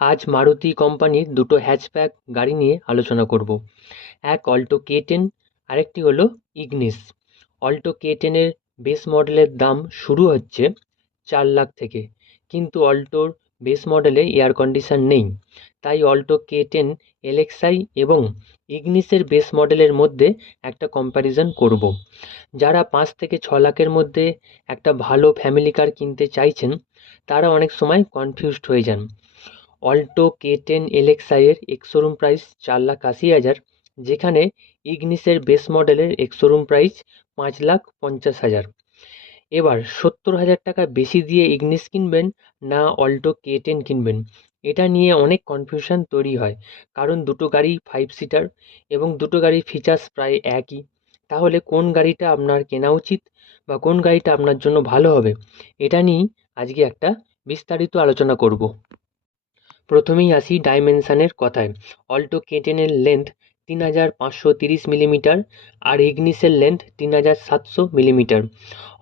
আজ মারুতি কোম্পানির দুটো হ্যাচব্যাক গাড়ি নিয়ে আলোচনা করব। এক অল্টো K10, আরেকটি হলো ইগনিস। অল্টো K10-এর বেস মডেলের দাম শুরু হচ্ছে 4 লাখ থেকে, কিন্তু অল্টোর বেস মডেলে এয়ার কন্ডিশন নেই। তাই অল্টো K10 LXi এবং ইগনিসের বেস মডেলের মধ্যে একটা কম্প্যারিজন করব। যারা 5 থেকে 6 লাখের মধ্যে একটা ভালো ফ্যামিলি কার কিনতে চাইছেন, তারা অনেক সময় কনফিউজড হয়ে যান। অল্টো K10 LXi এর এক্স-শোরুম প্রাইস 4,80,000, যেখানে ইগনিসের বেস মডেলের এক্স-শোরুম প্রাইস 5,50,000। এবার 70,000 টাকা বেশি দিয়ে ইগনিস কিনবেন না অল্টো K10 কিনবেন, এটা নিয়ে অনেক কনফিউশন তৈরি হয়। কারণ দুটো গাড়ি 5 সিটার এবং দুটো গাড়ির ফিচার্স প্রায় একই। তাহলে কোন গাড়িটা আপনার কেনা উচিত বা কোন গাড়িটা আপনার জন্য ভালো হবে, এটা নিয়েই আজকে একটা বিস্তারিত আলোচনা করব। প্রথমেই আসি ডাইমেনশনের কথায়। অল্টো K10-এর লেন্থ 3,530 মিলিমিটার আর ইগনিসের লেন্থ 3,700 মিলিমিটার।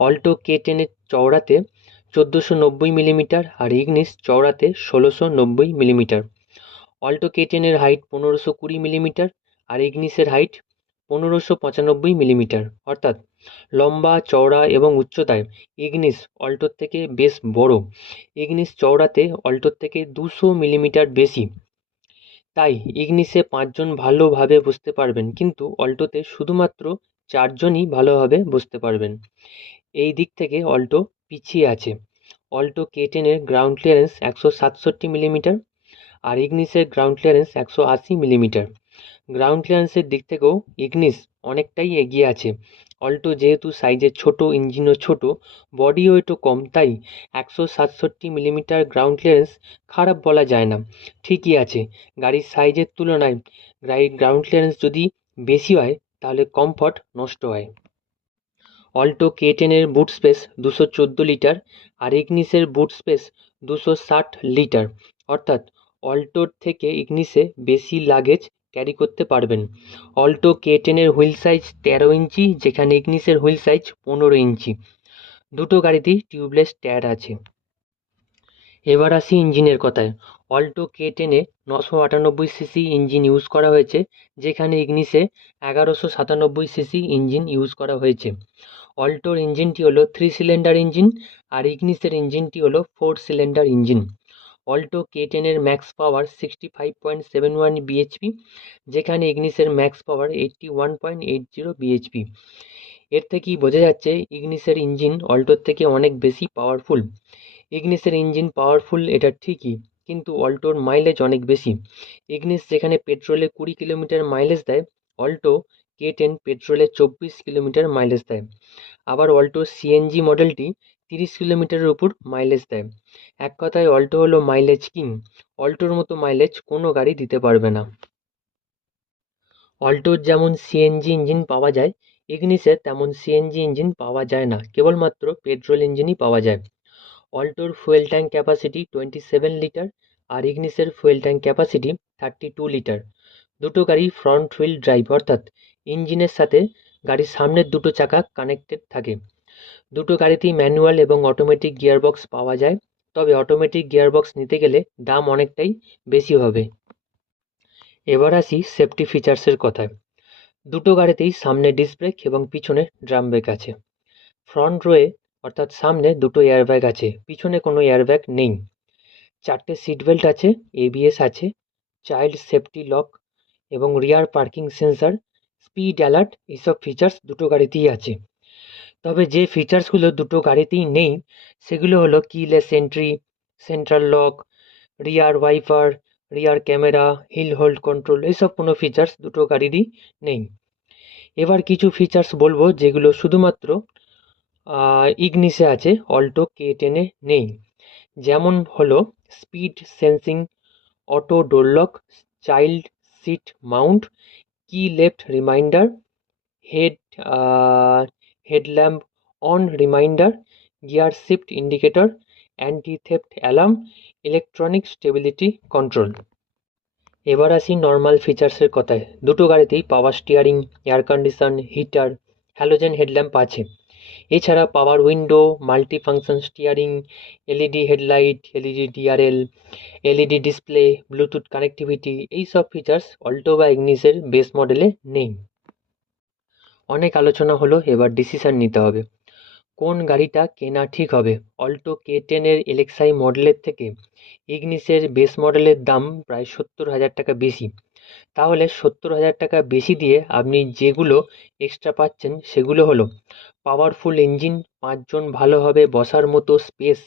অল্টো K10-এর চওড়াতে 1490 মিলিমিটার আর ইগনিস চওড়াতে 1690 মিলিমিটার। অল্টো K10-এর হাইট 1520 মিলিমিটার আর ইগনিসের হাইট 1595 মিলিমিটার। অর্থাৎ লম্বা, চওড়া এবং উচ্চতায় ইগনিস অল্টোর থেকে বেশ বড়। ইগনিস চওড়াতে অল্টোর থেকে 200 মিলিমিটার বেশি। তাই ইগনিসে 5 জন ভালোভাবে বসতে পারবেন, কিন্তু অল্টোতে শুধুমাত্র 4 জনই ভালোভাবে বসতে পারবেন। এই দিক থেকে অল্টো পিছিয়ে আছে। অল্টো K10-এর গ্রাউন্ড ক্লিয়ারেন্স 167 মিলিমিটার আর ইগনিসের গ্রাউন্ড ক্লিয়ারেন্স 180 মিলিমিটার। গ্রাউন্ড ক্লিয়ারেন্সের দিক থেকেও ইগনিস অনেকটাই এগিয়ে আছে। অল্টো যেহেতু সাইজে ছোট, ইঞ্জিনও ছোট, বডি ওয়েটও কম, তাই 167 মিলিমিটার গ্রাউন্ড ক্লিয়ারেন্স খারাপ বলা যায় না, ঠিকই আছে। গাড়ির সাইজের তুলনায় গাড়ির গ্রাউন্ড ক্লিয়ারেন্স যদি বেশি হয়, তাহলে কমফর্ট নষ্ট হয়। অল্টো K10-এর বুট স্পেস 214 লিটার আর ইগনিসের বুট স্পেস 260 লিটার। অর্থাৎ অল্টোর থেকে ইগনিসে বেশি লাগেজ ক্যারি করতে পারবেন। অল্টো K10-এর হুইল সাইজ 13 ইঞ্চি, যেখানে ইগনিসের হুইল সাইজ 15 ইঞ্চি। দুটো গাড়িতেই টিউবলেস টায়ার আছে। এবার আসি ইঞ্জিনের কথায়। অল্টো K10-এ 998 সিসি ইঞ্জিন ইউজ করা হয়েছে, যেখানে ইগনিসে 1197 সিসি ইঞ্জিন ইউজ করা হয়েছে। অল্টোর ইঞ্জিনটি হলো 3 সিলিন্ডার ইঞ্জিন আর ইগনিসের ইঞ্জিনটি হলো 4 সিলিন্ডার ইঞ্জিন। অল্টো K10-এর ম্যাক্স পাওয়ার 65.71 বিএইচপি, যেখানে ইগনিসের ম্যাক্স পাওয়ার 81.80 বিএইচপি। এর থেকেই বোঝা যাচ্ছে ইগনিসের ইঞ্জিন অল্টোর থেকে অনেক বেশি পাওয়ারফুল। ইগনিসের ইঞ্জিন পাওয়ারফুল, এটা ঠিকই, কিন্তু অল্টোর মাইলেজ অনেক বেশি। ইগনিস যেখানে পেট্রোলে 20 কিলোমিটার মাইলেজ দেয়, অল্টো K10 পেট্রোলে 24 কিলোমিটার মাইলেজ দেয়। আবার অল্টো সিএনজি মডেলটি 30 কিলোমিটারের উপর মাইলেজ দেয়। এক কথায় অল্টো হলো মাইলেজ কিং। অল্টোর মতো মাইলেজ কোনো গাড়ি দিতে পারবে না। অল্টোর যেমন সিএনজি ইঞ্জিন পাওয়া যায়, ইগনিসের তেমন সিএনজি ইঞ্জিন পাওয়া যায় না, কেবলমাত্র পেট্রোল ইঞ্জিনই পাওয়া যায়। অল্টোর ফুয়েল ট্যাঙ্ক ক্যাপাসিটি 27 লিটার আর ইগনিসের ফুয়েল ট্যাঙ্ক ক্যাপাসিটি 32 লিটার। দুটো গাড়ি ফ্রন্ট হুইল ড্রাইভ, অর্থাৎ ইঞ্জিনের সাথে গাড়ির সামনের দুটো চাকা কানেক্টেড থাকে। দুটো গাড়িতেই ম্যানুয়াল এবং অটোমেটিক গিয়ারবক্স পাওয়া যায়, তবে অটোমেটিক গিয়ারবক্স নিতে গেলে দাম অনেকটাই বেশি হবে। এবার আসি সেফটি ফিচার্সের কথায়। দুটো গাড়িতেই সামনে ডিস্ক ব্রেক এবং পিছনে ড্রাম ব্রেক আছে। ফ্রন্ট রোয়ে অর্থাৎ সামনে দুটো এয়ারব্যাগ আছে, পিছনে কোনো এয়ারব্যাগ নেই। 4টে সিট বেল্ট আছে, এবিএস আছে, চাইল্ড সেফটি লক এবং রিয়ার পার্কিং সেন্সর, স্পিড অ্যালার্ট, এইসব ফিচার্স দুটো গাড়িতেই আছে। তবে যে ফিচার্সগুলো দুটো গাড়িতেই নেই, সেগুলো হলো keyless entry, central lock, rear wiper, rear camera, hill hold control, এইসব কোনো ফিচার্স দুটো গাড়িরই নেই। এবার কিছু ফিচার্স বলবো যেগুলো শুধুমাত্র ইগনিসে আছে, অল্টো K10-এ নেই। যেমন হলো speed sensing, auto door lock, child seat mount, key left reminder, head headlamp on reminder, gear shift indicator, anti theft alarm, electronic stability control. এবার আসি নর্মাল ফিচার্সের কথায়। দুটো গাড়িতেই power steering, air condition, heater, halogen headlamp আছে। এছাড়া power window, multi function steering, LED headlight, LED DRL, LED display, bluetooth connectivity, এইসব features Alto বা ইগনিসের বেস মডেলে নেই। অনেক আলোচনা হলো, এবার ডিসিশন নিতে হবে কোন গাড়িটা কেনা ঠিক হবে। অল্টো K10 এর এলএক্সআই মডেলের থেকে ইগনিসের বেস মডেলের দাম প্রায় 70,000 টাকা বেশি। তাহলে 70,000 টাকা বেশি দিয়ে আপনি যেগুলো এক্সট্রা পাচ্ছেন সেগুলো হলো পাওয়ারফুল ইঞ্জিন, 5 জন ভালোভাবে বসার মতো স্পেস,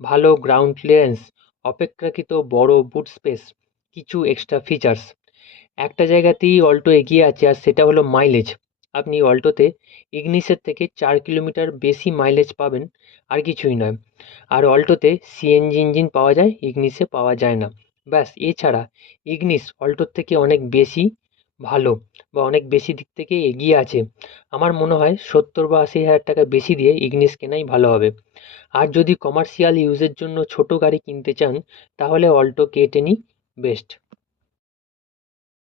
ভালো গ্রাউন্ড ক্লিয়ারেন্স, অপেক্ষাকৃত বড় বুট স্পেস, কিছু এক্সট্রা ফিচার্স। একটা জায়গাতেই অল্টো এগিয়ে আছে, আর সেটা হলো মাইলেজ। আপনি অল্টোতে ইগনিসের থেকে 4 কিলোমিটার বেশি মাইলেজ পাবেন, আর কিছুই নয়। আর অল্টোতে সিএনজি ইঞ্জিন পাওয়া যায়, ইগনিসে পাওয়া যায় না। ব্যাস, এছাড়া ইগনিস অল্টোর থেকে অনেক বেশি ভালো বা অনেক বেশি দিক থেকে এগিয়ে আছে। আমার মনে হয় 70 বা 80 হাজার টাকা বেশি দিয়ে ইগনিস কেনাই ভালো হবে। আর যদি কমার্শিয়াল ইউজের জন্য ছোট গাড়ি কিনতে চান, তাহলে অল্টো K10ই বেস্ট।